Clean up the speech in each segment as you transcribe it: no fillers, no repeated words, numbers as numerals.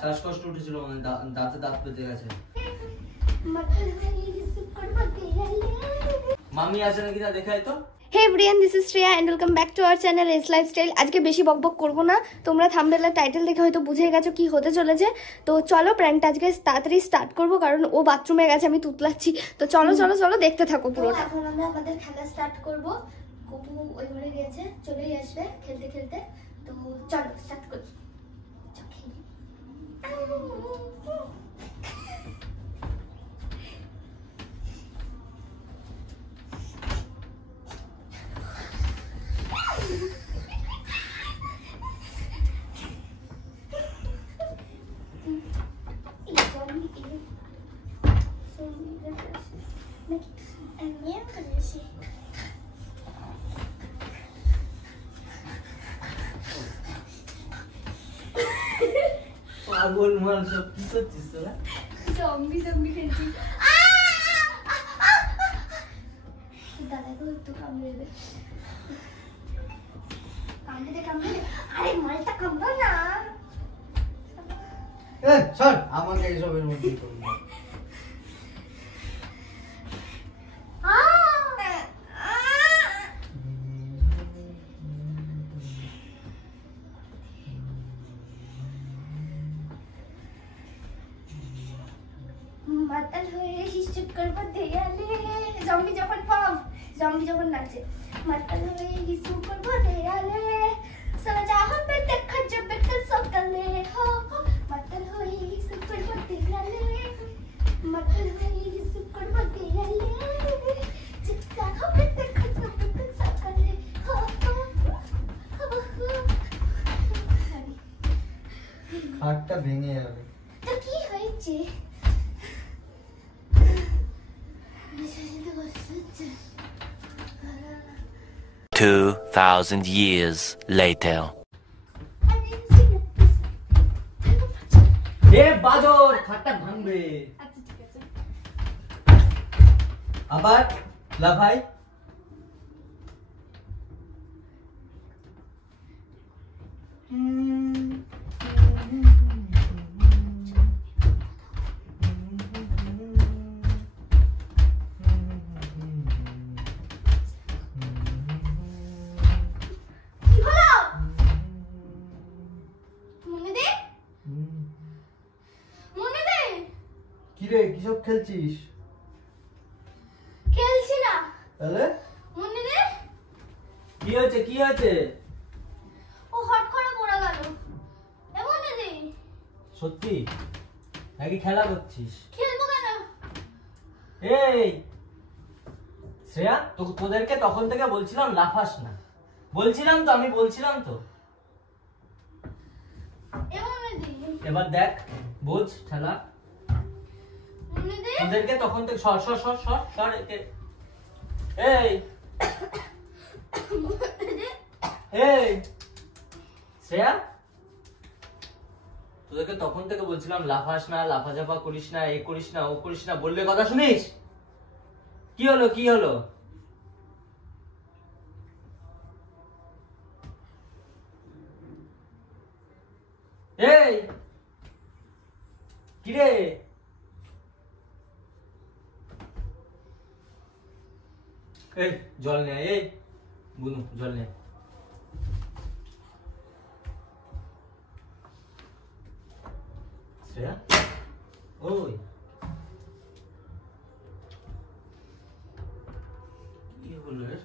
শ্বাসকষ্ট উঠেছিল, দাঁতে দাঁত পেতে গেছে। মামি আছে নাকি তা দেখাই তো। Hey everyone, this is Shreya and welcome back to our channel S lifestyle. আজকে বেশি বকবক করব না, তোমরা থাম্বনেল আর টাইটেল দেখে হয়তো বুঝে গেছো কি হতে চলেছে। তো চলো প্র্যাঙ্কটা আজকে তাড়াতাড়ি স্টার্ট করব, কারণ ও বাথরুমে গেছে, আমি তুতলাচ্ছি। তো চলো চলো চলো দেখতে থাকো পুরোটা। এখন আমরা আমাদের খেলা স্টার্ট করব। কপু ওই ঘরে গিয়েছে, চলেই আসবে খেলতে খেলতে। তো চলো স্টার্ট করি। পাগল মাল সব কি করছিস তোরা? জম্বি জম্বি খেলছি। দাদাকে একটু কামড়ে দে, কামড়ে দে কামড়ে দে। আরে মালটা কামড়া না। এ সর, আমাকে এইসবের মধ্যে করবি না। মাতাল হয়ে হিস্টুট করব দেয়ালে, জম্বি যখন পাব, জম্বি যখন নাচে। মাতাল হয়ে হিস্টুট করব দেয়ালে, সজা হবে দেখা যাবে কাল সকালে। হো হো, মাতাল হয়ে হিস্টুট করব দেয়ালে, মাতাল হয়ে হিস্টুট করব দেয়ালে, চিৎকার হবে দেখা যাবে কাল সকালে। হো হো হো হো। খাটটা ভেঙে যাবে। তো কি হয়েছে? 2000 years later. এ বাদর, খাটটা ভাঙবে। আচ্ছা ঠিক আছে। আবার লাফাই। কিরে কিসব খেলছিস? খেলছি না। তাহলে মনে দে। কি হয়েছে কি হয়েছে? ও হট করে পড়ে গেল। মনে দে। সত্যি নাকি খেলা করছিস? খেলবো কেন? এই শ্রেয়া, তোদেরকে তখন থেকে বলছিলাম লাফাস না, বলছিলাম তো, আমি বলছিলাম তো। মনে দে। এবার দেখ, বোঝ খেলা। মনে দে। তোদেরকে তখন থেকে সর সর সর সর সর একে। এই এই শ্রেয়া, তোদেরকে তখন থেকে বলছিলাম লাফাস না, লাফাঝাফা করিস না, এ করিস না, ও করিস না, বললে কথা শুনিস? কি হলো কি হলো? এই কিরে, এই জল নে, এই বুনু জল নে। শ্রেয়া, ওই কি হলো এর?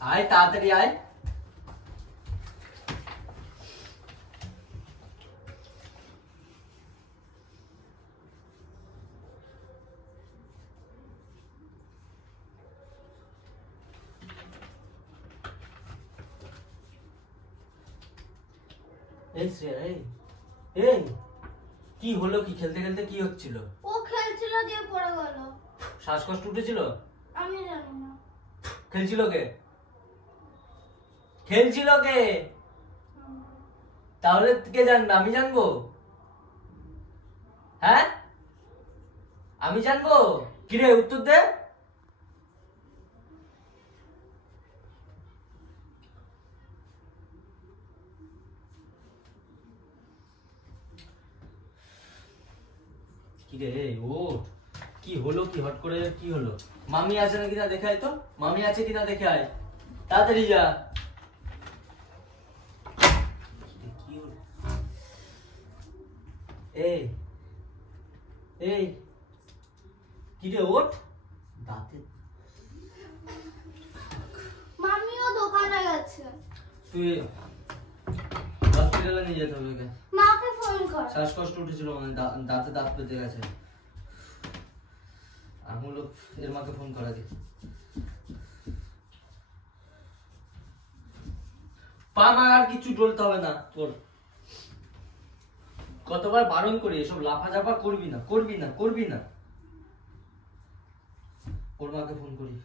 আয় তাড়াতাড়ি আয়। এই শ্রেয়া, এই এই কি হলো? কি খেলতে খেলতে কি হচ্ছিল? ও খেলছিল দিয়ে পড়ে গেল। শ্বাসকষ্ট উঠেছিল? আমি জানি না। খেলছিল কে? খেলছিল কে? তাহলে কে জানবে? আমি জানবো? হ্যাঁ আমি জানবো? কিরে উত্তর দে। কি রে ও কি হলো, কি হট করে কি হলো? মামি আছে নাকি না দেখে আয় তো, মামি আছে কিনা দেখে আয়, তাড়াতাড়ি যা। কি হলো? এই এই কি রে ওঠ, দাঁতে মামিও দোকানে গেছে। তুই হসপিটালে নিয়ে যেতে হবে ওকে। মাকে ফোন কর। শ্বাসকষ্ট উঠেছিল, মানে দাঁতে দাঁত পেতে গেছে। আঙুল এর মাকে ফোন করা দি। পা মার আর কিছু ডলতে হবে না তোর। কতবার বারণ করি এসব লাফাঝাফা করবি না, করবি না, করবি না। ওর মাকে ফোন করি।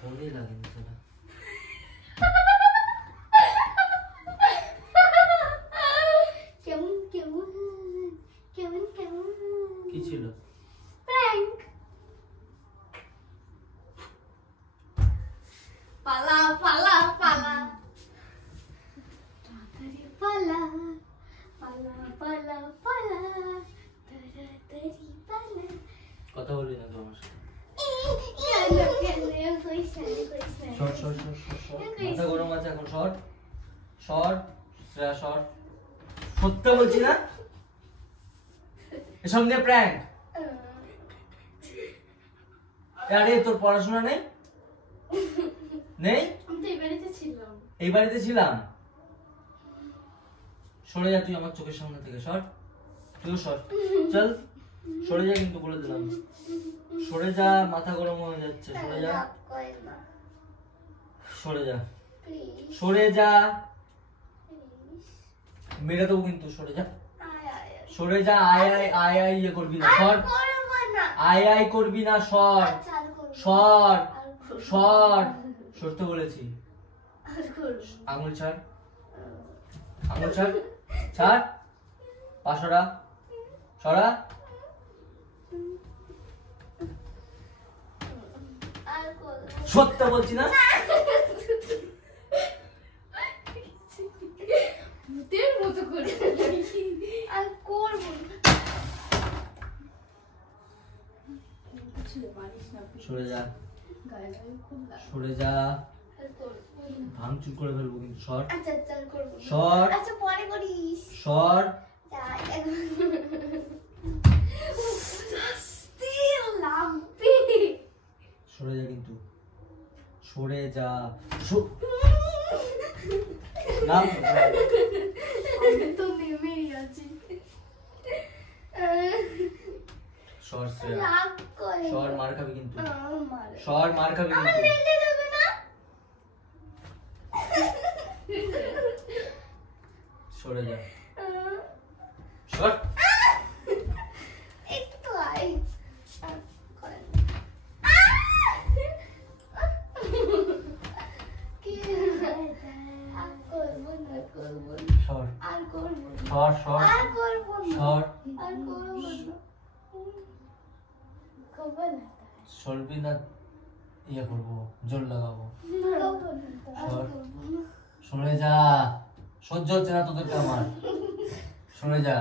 ফোনই লাগেনি সেটা। কেমন কেমন কেমন কেমন কি ছিল? প্র্যাঙ্ক। পালা পালা পালা তাড়াতাড়ি পালা পালা পালা পালা তাড়াতাড়ি পালা। কথা বলবি না তো আমার সাথে। Short short short short short short. মাথা গরম আছে এখন, শর্ট শর্ট শ্রেয়া শর্ট। সত্যি বলছি না, এসব নিয়ে প্র্যাঙ্ক। আরে তোর পড়াশোনা নেই নেই? আমি তো এই বাড়িতে ছিলাম। এই বাড়িতে ছিলাম। সরে যা তুই আমার চোখের সামনে থেকে, সর। তুইও সর, চল সরে যা, কিন্তু বলে দিলাম সরে যা, মাথা গরম হয়ে যাচ্ছে, সরে যা, সরে যা, সরে যা, মেরে দেবো কিন্তু, সরে যা, সরে যা। আয় আয় আয় আয় ইয়ে করবি না, সর। আয় আয় করবি না, সর সর সর। সরতে বলেছি। আঙুল ছাড়, আঙুল ছাড়, ছাড়। পা সরা, সরা। সত্য বলছি না। ভূতের মতো করে আর করবো না। সরে যা, গায়ে গায়ে খুব লাগে। সরে যা, আর করবো না। ভাঙচুর করে ফেলবো কিন্তু, সর আচ্ছা আচ্ছা আর করবো না। সর আচ্ছা পরে করিস। সর। যাই এখন। শাস্তি লাগবে। সরে যা কিন্তু, সরে যা। না আমি তো নেমেই আছি। সর শ্রেয়া, রাগ করে। সর, মার খাবি কিন্তু, মারে। সর, মার খাবি আমার কিন্তু। লেগে যাবে না? সরে যা, সর। একটু আয়। আর করে না। কি? আর করবো না, করবো না। সর আর করবো না। সর সর আর করবো না। সর। আর করবো না। করবো না। সরবি না, ইয়ে করবো, জোর লাগাবো। করবো না। আর সর। করবো না। সরে যা, সহ্য হচ্ছে না তোদেরকে আমার, সরে যা।